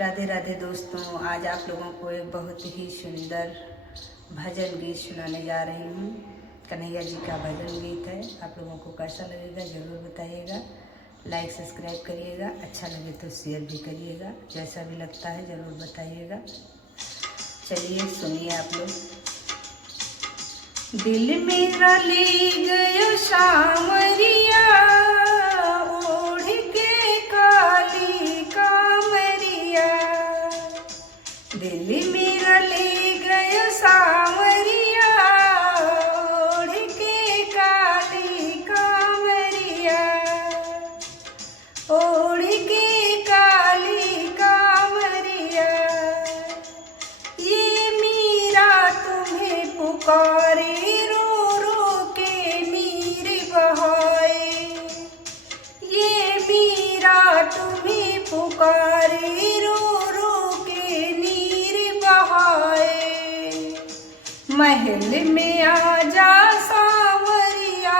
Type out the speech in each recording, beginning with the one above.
राधे राधे दोस्तों, आज आप लोगों को एक बहुत ही सुंदर भजन गीत सुनाने जा रही हूँ। कन्हैया जी का भजन गीत है। आप लोगों को कैसा लगेगा ज़रूर बताइएगा। लाइक सब्सक्राइब करिएगा, अच्छा लगे तो शेयर भी करिएगा। जैसा भी लगता है ज़रूर बताइएगा। चलिए सुनिए आप लोग। दिल मेरा ले गयो सावरिया, ओढ़ के काली कामरिया। दिल मेरा ले गयो सावरिया, ओढ़ के काली कामरिया। ओढ़ के काली कामरिया। ये मीरा तुम्हें पुकारे, रो रो के नीर बहाए। ये मीरा तुम्हें पुकारे, रो रो के नीर बहाए। महल में आजा सावरिया,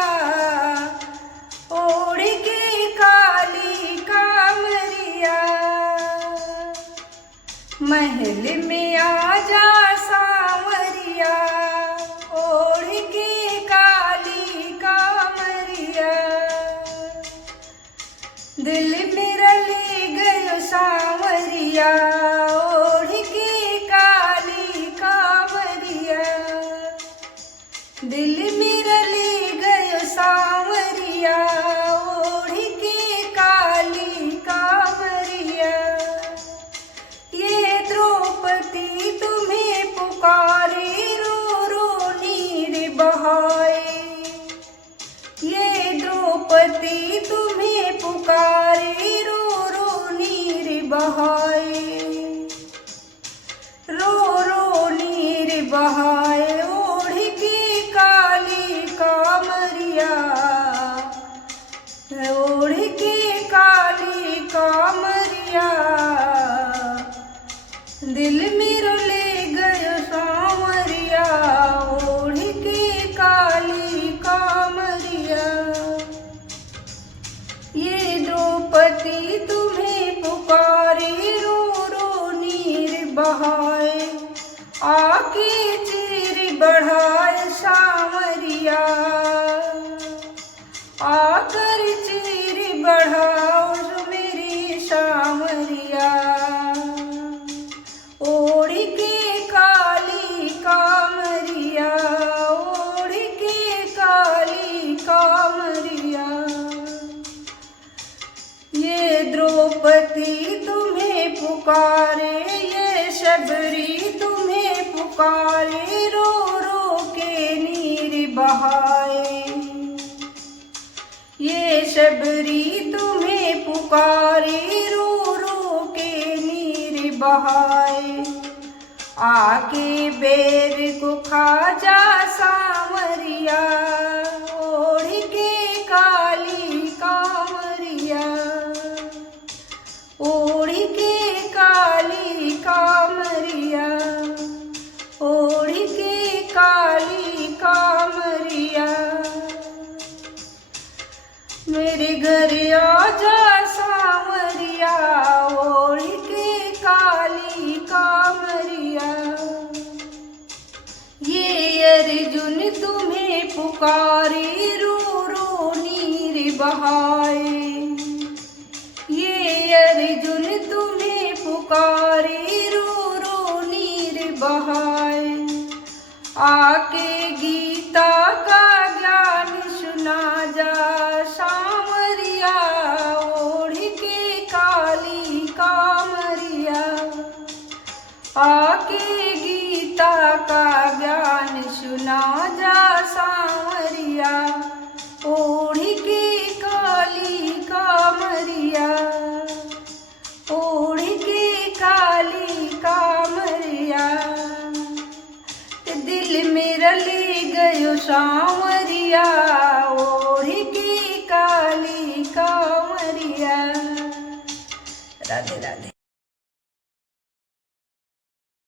ओढ़ के काली कामरिया। महल में आजा सावरिया, ओढ़ के काली कामरिया। दिल मेरा ले गयो सावरिया, ओढ़ के काली कामरिया। दिल मेरा ले गयो सावरिया, ओढ़ के काली कामरिया। ये द्रौपदी तुम्हें पुकारे, रो रो नीर बहाए। ये द्रौपदी तुम्हें पुकारे, रो रो नीर बहाए। रो रो नीर बहाए, ओढ़ के काली कामरिया। ओढ़ के काली कामरिया। दिल मेरो ले गयो सावरिया, ओढ़ के काली कामरिया। ये द्रौपदी तुम्हें पुकारे, रो रो नीर बहाए। आके चीर बढ़ाए सावरिया, आकर चीर बढ़ाओ मेरी सावरिया। ओढ़ के काली कामरिया, ओढ़ के काली कामरिया। ये द्रौपदी तुम्हें पुकारे, ये शबरी तुम्हें पुकारे, रो रो के नीर बहाए। ये शबरी तुम्हें पुकारे, रो रो के नीर बहाए। आके बेर को खा जा सावरिया, ओढ़ के काली कामरिया। ओढ़ के काली कामरिया। ओढ़ के काली कामरिया। मेरे घर आजा सावरिया, ओढ़ के काली कामरिया। ये अर्जुन तुम्हें पुकारे, रो रो नीर बहाए। ये अर्जुन तुम्हें पुकारे, रो रो नीर बहाए। आके गीता का ज्ञान सुना जा सावरिया, ओढ़ के काली कामरिया। आके गीता का ज्ञान सुना जा सावरिया, ओढ़ के काली कामरिया। ओढ़ के काली कामरिया। दिल मेरा ले गयो सावरिया, ओढ़ के काली कामरिया। राधे राधे।